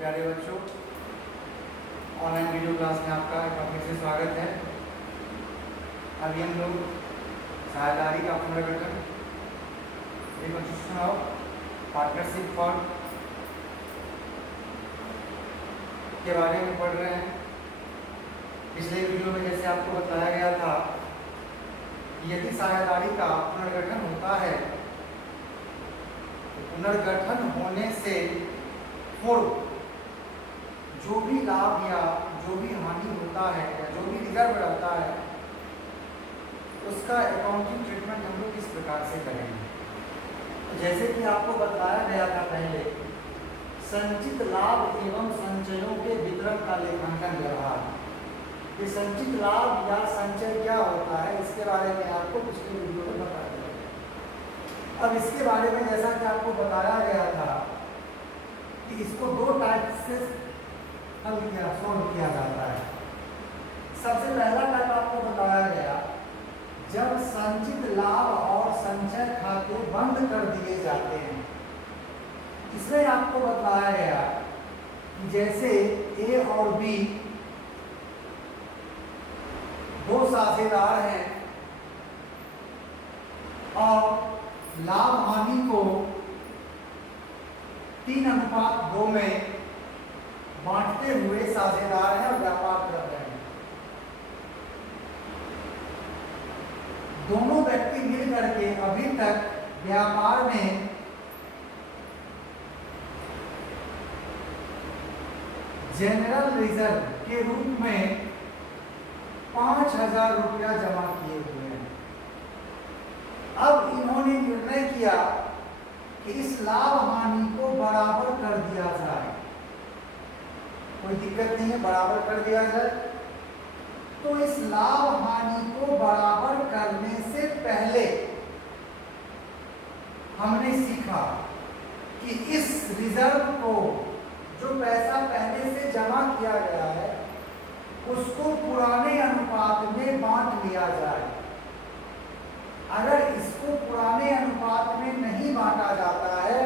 प्यारे बच्चों, online video class में आपका एक बार फिर से स्वागत है। अभी हम लोग साझेदारी का पुनर्गठन रिकंस्ट्रक्शन ऑफ पार्टनरशिप फॉर्म के बारे में पढ़ रहे हैं। पिछले वीडियो में जैसे आपको बताया गया था कि यदि साझेदारी का पुनर्गठन होता है तो पुनर्गठन होने से पूर्व जो भी लाभ या जो भी हानि होता है या जो भी रिजर्व रहता है उसका अकाउंटिंग ट्रीटमेंट हम लोग किस प्रकार से करेंगे। तो जैसे कि आपको बताया गया था पहले, संचित लाभ एवं संचयों के वितरण का लेखांकन व्यवहार। ये संचित लाभ या संचय क्या होता है इसके बारे में आपको पिछले वीडियो में बता दिया। अब इसके बारे में जैसा कि आपको बताया गया था कि इसको दो टाइप से सोल्व किया जाता है। सबसे पहला टाइप आपको बताया गया जब संचित लाभ और संचय खाते बंद कर दिए जाते हैं। इसमें आपको बताया गया कि जैसे ए और बी दो साझेदार हैं और लाभ हानि को 3:2 में बांटते हुए साझेदार हैं और व्यापार कर रहे हैं। दोनों व्यक्ति मिल करके अभी तक व्यापार में जनरल रिजर्व के रूप में 5,000 रुपया जमा किए हुए हैं। अब इन्होंने निर्णय किया कि इस लाभ हानि को बराबर कर दिया जाए। कोई दिक्कत नहीं है, बराबर कर दिया जाए। तो इस लाभ हानि को बराबर करने से पहले हमने सीखा कि इस रिजर्व को जो पैसा पहले से जमा किया गया है उसको पुराने अनुपात में बांट लिया जाए। अगर इसको पुराने अनुपात में नहीं बांटा जाता है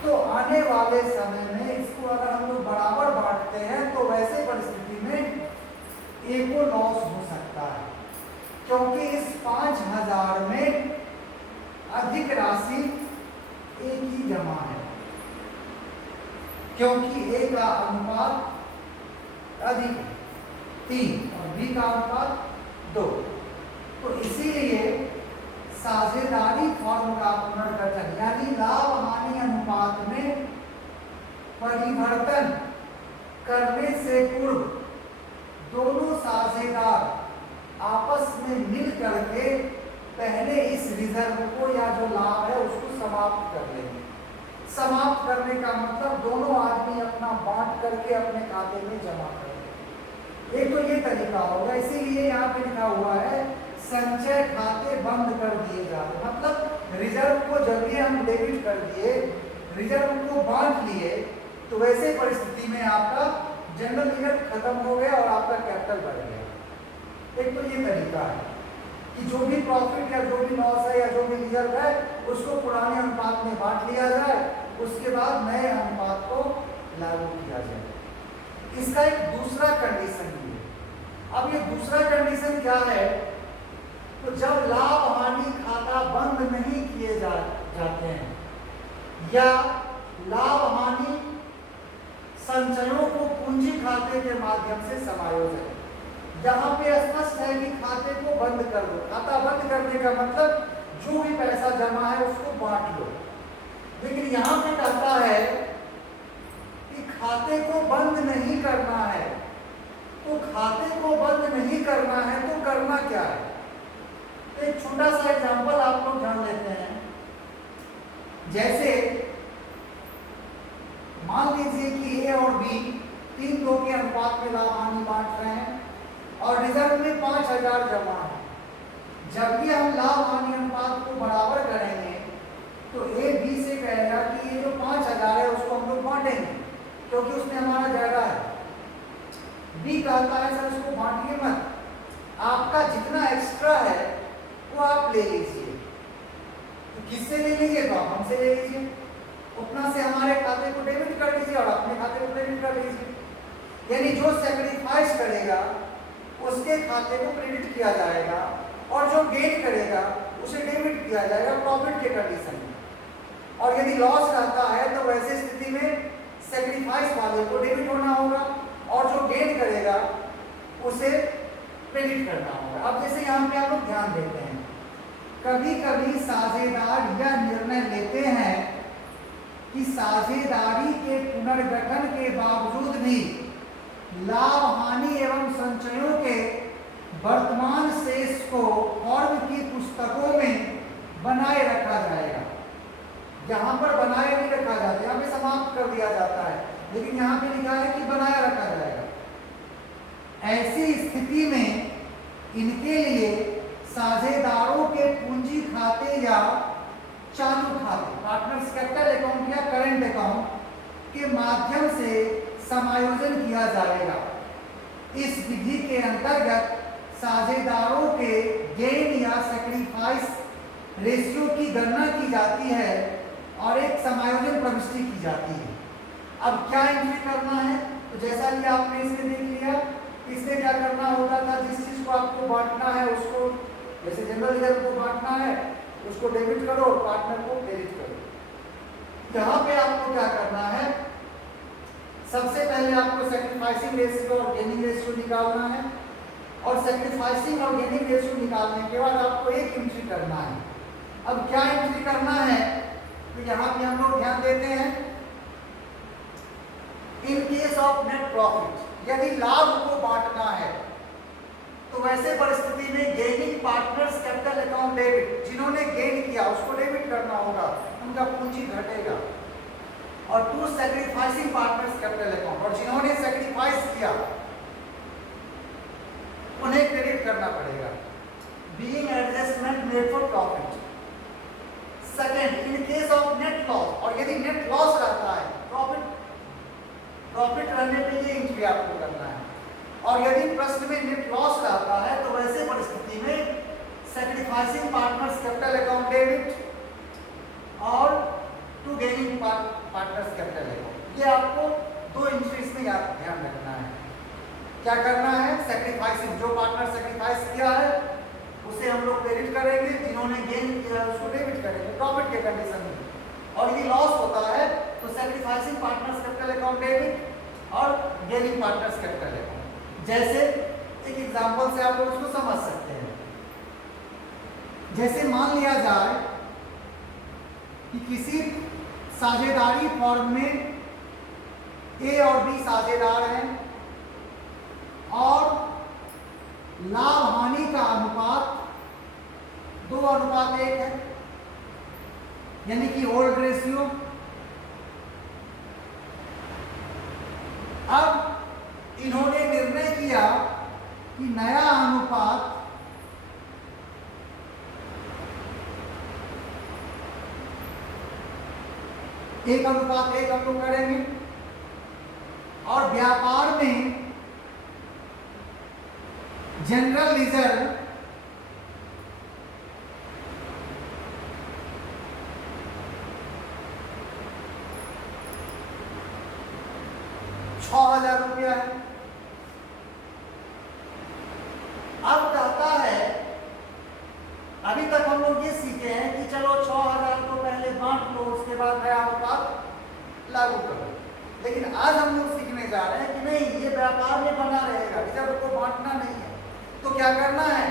तो आने वाले समय में इसको अगर हम लोग बराबर बांटते हैं तो वैसे परिस्थिति में ए को लॉस हो सकता है, क्योंकि इस 5,000 में अधिक राशि ए की जमा है, क्योंकि ए का अनुपात अधिक 3 और बी का अनुपात 2। तो इसीलिए साझेदारी फॉर्म का पुनर्गठन यानी लाभ हानि अनुपात में परिवर्तन करने से पूर्व दोनों साझेदार आपस में मिल करके पहले इस रिजर्व को या जो लाभ है उसको समाप्त कर लेंगे। समाप्त करने का मतलब दोनों आदमी अपना बांट करके अपने खाते में जमा करेंगे। एक तो ये तरीका होगा, इसीलिए यहाँ पे लिखा हुआ है संचय खाते बंद कर दिए जाते। मतलब रिजर्व को जब भी हम डेबिट कर दिए, रिजर्व को बांट लिए, तो वैसे परिस्थिति में आपका जनरल रिजर्व खत्म हो गया और आपका कैपिटल बढ़ गया। एक तो ये तरीका है कि जो भी प्रॉफिट या जो भी लॉस है या जो भी रिजर्व है उसको पुराने अनुपात में बांट लिया जाए, उसके बाद नए अनुपात को लागू किया जाए। इसका एक दूसरा कंडीशन भी है। अब ये दूसरा कंडीशन क्या है, तो जब लाभ हानि खाता बंद नहीं किए जाते हैं या लाभ हानि संचयों को पूंजी खाते के माध्यम से समायोजन। यहाँ पे स्पष्ट है कि खाते को बंद कर दो। खाता बंद करने का मतलब जो भी पैसा जमा है उसको बांट लो। लेकिन यहाँ पे कहता है कि खाते को बंद नहीं करना है। तो खाते को बंद नहीं करना है तो करना क्या है? एक छोटा सा एग्जांपल आप लोग जान लेते हैं। जैसे मान लीजिए कि ए और बी 3:2 के अनुपात में लाभ हानि बांट रहे हैं और रिजर्व में 5,000 जमा है। जब भी हम लाभ हानि अनुपात को बराबर करेंगे तो ए बी से कहेगा कि ये जो 5,000 है उसको हम लोग बांटेंगे क्योंकि उसमें हमारा ज्यादा है। बी कहता है सर इसको बांटिए मत, आपका जितना एक्स्ट्रा है वो आप ले लीजिए। तो किससे ले लीजिए? तो आप हमसे ले लीजिए। उतना से हम यानी जो सेक्रीफाइस करेगा उसके खाते को क्रेडिट किया जाएगा और जो गेन करेगा उसे डेबिट किया जाएगा प्रॉफिट के कंडीशन में। और यदि लॉस रहता है तो वैसे स्थिति में सेक्रीफाइस वाले को डेबिट होना होगा और जो गेन करेगा उसे क्रेडिट करना होगा। अब जैसे यहाँ पे आप लोग ध्यान देते हैं, कभी कभी साझेदार यह निर्णय लेते हैं कि साझेदारी के पुनर्गठन के बावजूद भी लाभ हानि एवं संचयों के वर्तमान शेष को फर्म की पुस्तकों में बनाए रखा जाएगा। यहाँ पर बनाए नहीं रखा जाता, यहाँ पे समाप्त कर दिया जाता है, लेकिन यहाँ पे लिखा है कि बनाया रखा जाएगा। ऐसी स्थिति में इनके लिए साझेदारों के पूंजी खाते या चालू खाते, पार्टनर्स कैपिटल अकाउंट या करंट अकाउंट के माध्यम से समायोजन किया जाएगा। इस विधि के अंतर्गत साझेदारों के गेन या सैक्रिफाइस रेशियो की गणना की जाती है और एक समायोजन प्रविष्टि की जाती है। अब क्या एंट्री करना है, तो जैसा कि आपने इसमें देख लिया, इसमें क्या करना होगा था, जिस चीज को आपको बांटना है उसको, जैसे जनरल रिजर्व को बांटना है उसको डेबिट करो और पार्टनर को क्रेडिट करो। यहाँ पे आपको क्या करना है, सबसे पहले आपको सैक्रिफाइसिंग रेशियो और गेनिंग रेशियो निकालना है और सैक्रिफाइसिंग और गेनिंग रेशियो निकालने के बाद आपको एक एंट्री करना है। अब क्या एंट्री करना है, तो यहाँ पे हम लोग ध्यान देते हैं, in case of net profit, यदि लाभ को बांटना है तो वैसे परिस्थिति में gaining partners capital account debit, जिन्होंने गेन किया उसको डेबिट करना होगा, उनका पूंजी घटेगा, और to sacrificing partners capital account, और जिन्होंने सैक्रिफाइस किया उन्हें क्रेडिट करना पड़ेगा। Being adjustment made for profit. Second, in case of net loss, और यदि नेट लॉस रहता है, प्रॉफिट रहने पे ये एंट्री आपको करना है, और यदि प्रश्न में नेट लॉस रहता है तो वैसे परिस्थिति में sacrificing partners capital account debit और to gaining partners capital account, ये आपको दो एंट्रीज में ध्यान रखना है। क्या करना है, सैक्रिफाइसिंग, जो पार्टनर सैक्रिफाइस किया है उसे हम लोग क्रेडिट करेंगे, जिन्होंने गेन किया है उसको डेबिट करेंगे प्रॉफिट के कंडीशन में, और यदि लॉस होता है तो sacrificing partners capital account debit और गेनिंग पार्टनर्स कैपिटल अकाउंट। जैसे एक एग्जांपल से आप लोग उसको समझ सकते हैं, जैसे मान लिया जाए कि किसी साझेदारी फॉर्म में ए और बी साझेदार हैं और लाभ हानि का अनुपात 2:1 है, यानी कि ओल्ड रेशियो। अब इन्होंने निर्णय किया कि नया अनुपात 1:1 हम लोग करेंगे, और व्यापार में जनरल रिजर्व ₹6,000 है। अब कहता है, अभी तक हम लोग ये सीखे हैं कि चलो 6,000 को पहले बांट लो, उसके बाद नया अनुपात लागू करो, लेकिन आज हम लोग सीखने जा रहे हैं कि नहीं, ये व्यापार में बना रहेगा, रिजर्व को बांटना नहीं है। तो क्या करना है,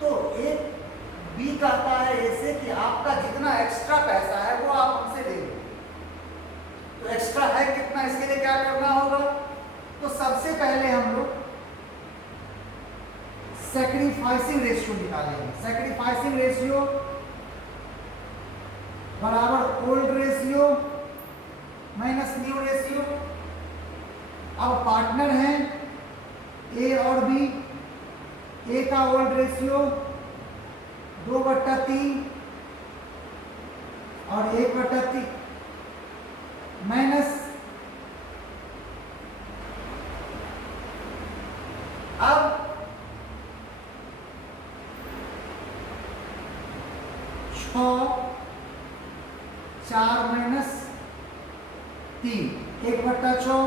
तो एक बी कहता है ऐसे कि आपका जितना एक्स्ट्रा पैसा है वो आप हमसे ले लो। तो एक्स्ट्रा है कितना, इसके लिए क्या करना होगा, तो सबसे पहले हम लोग सैक्रिफाइसिंग रेशियो निकालेंगे। सैक्रिफाइसिंग रेशियो बराबर old ratio minus new ratio. अब पार्टनर हैं ए और बी, ए का ओल्ड रेशियो 2/3 और 1/3 माइनस, अब 6, 4 - 3, 1/6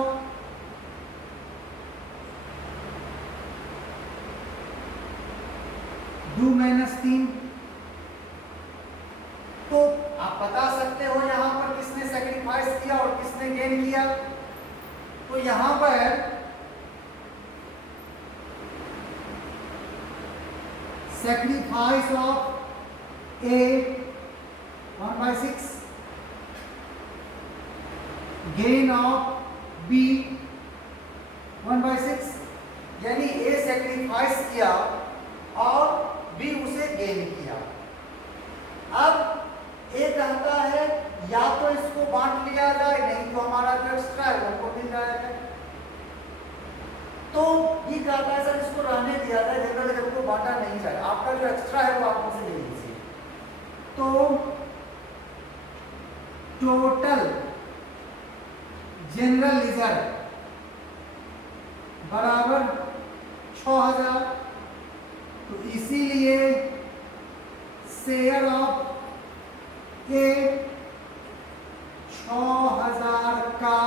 u माइनस 3। तो आप बता सकते हो यहां पर किसने सेक्रीफाइस किया और किसने गेन किया। तो यहां पर sacrifice of A 1/6, gain of B 1/6, यानी A सेक्रीफाइस किया और B उसे गेन किया। अब A कहता है या तो इसको बांट लिया जाए, नहीं तो हमारा जो एक्स्ट्रा है वो मिल जाएगा। तो ये कहता है सर इसको रहने दिया जाए, जनरल रिजर्व को बांटा नहीं जाए, आपका जो एक्स्ट्रा है वो आप मुझसे ले लीजिए। तो टोटल जनरल रिजर्व बराबर 6000। तो इसीलिए शेयर ऑफ ए 6000 का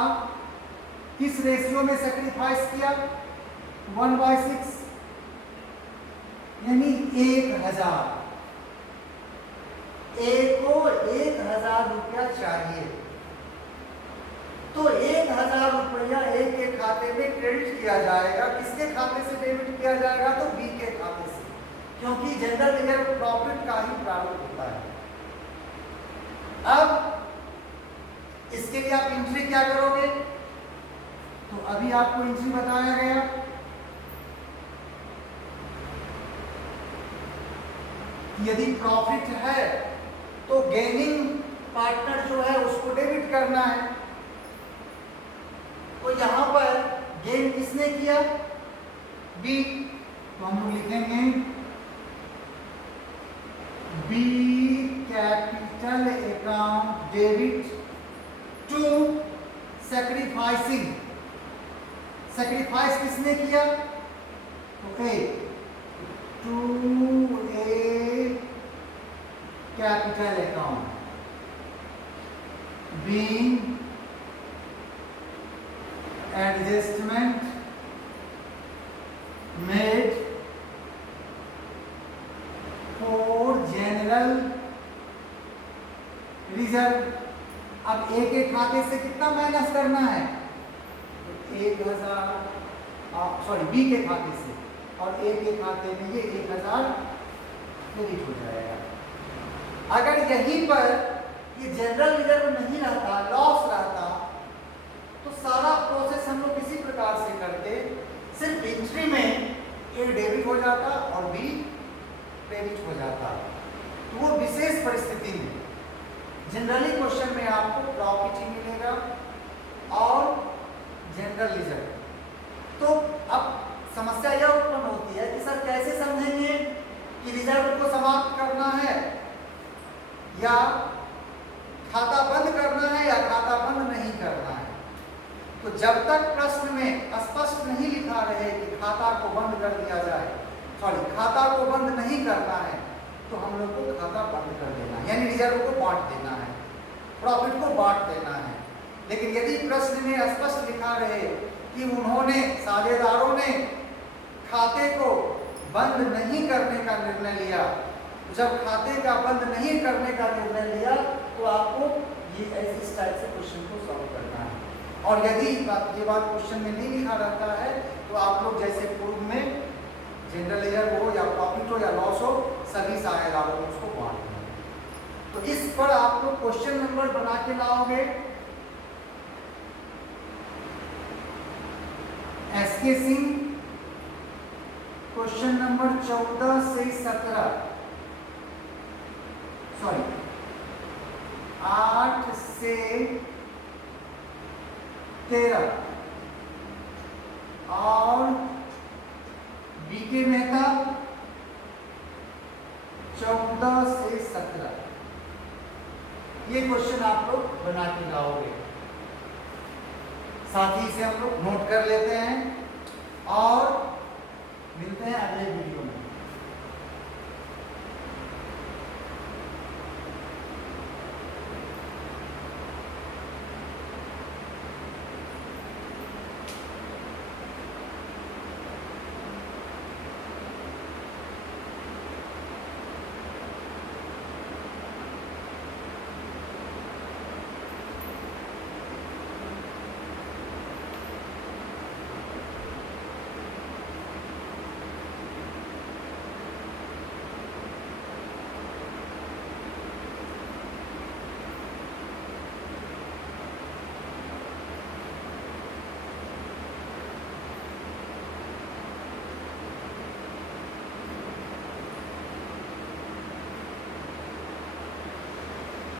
किस रेशियो में सेक्रीफाइस किया 1/6, यानी 1000। ए को 1000 रुपया चाहिए, तो 1000 रुपया ए के खाते में क्रेडिट किया जाएगा। किसके खाते से डेबिट किया जाएगा? तो बी के खाते से, क्योंकि जनरल रिजर्व प्रॉफिट का ही प्रारूप होता है। अब इसके लिए आप एंट्री क्या करोगे? तो अभी आपको एंट्री बताया गया। यदि प्रॉफिट है तो गेनिंग पार्टनर जो है उसको डेबिट करना है। तो यहां पर गेन किसने किया? बी। तो हम लोग लिखेंगे B capital account debit to sacrificing. Sacrifice किसने किया? तो A to A capital account being adjustment made for general reserve. अब ए के खाते से कितना माइनस करना है? 1000, सॉरी बी के खाते से, और ए के खाते में ये 1000 क्रेडिट हो जाएगा। अगर यहीं पर ये जनरल रिजर्व नहीं रहता, लॉस रहता, तो सारा प्रोसेस हम लोग किसी प्रकार से करते, सिर्फ एंट्री में ए डेबिट हो जाता और बी क्रेडिट हो जाता। तो वो विशेष परिस्थिति में जनरली क्वेश्चन में आपको प्रॉफिट ही मिलेगा और जनरल रिजर्व। तो अब समस्या यह उत्पन्न होती है कि सर कैसे समझेंगे कि रिजर्व को समाप्त करना है या खाता बंद करना है या खाता बंद नहीं करना है। तो जब तक प्रश्न में स्पष्ट नहीं लिखा रहे कि खाता को बंद कर दिया जाए, सॉरी खाता को बंद नहीं करना है, तो हम लोग को खाता बंद कर देना है, यानी रिजर्व को बांट देना है, प्रॉफिट को बांट देना है। लेकिन यदि प्रश्न में स्पष्ट लिखा रहे कि उन्होंने, साझेदारों ने खाते को बंद नहीं करने का निर्णय लिया, जब खाते का बंद नहीं करने का निर्णय लिया तो आपको ये इस टाइप से क्वेश्चन को सॉल्व करना है। और यदि ये बात क्वेश्चन में नहीं लिखा रहता है तो आप लोग जैसे पूर्व में जनरल रिजर्व हो या प्रॉफिट हो या लॉस हो, सभी साझेदारों को उसको बांट दें। तो इस पर आप लोग क्वेश्चन नंबर बना के लाओगे। एसके सिंह क्वेश्चन नंबर 14 से 17, सॉरी 8 से 13, और बीके मेहता 14 से 17। ये क्वेश्चन आप लोग बना के लाओगे। साथ ही से हम लोग नोट कर लेते हैं और मिलते हैं अगले वीडियो में।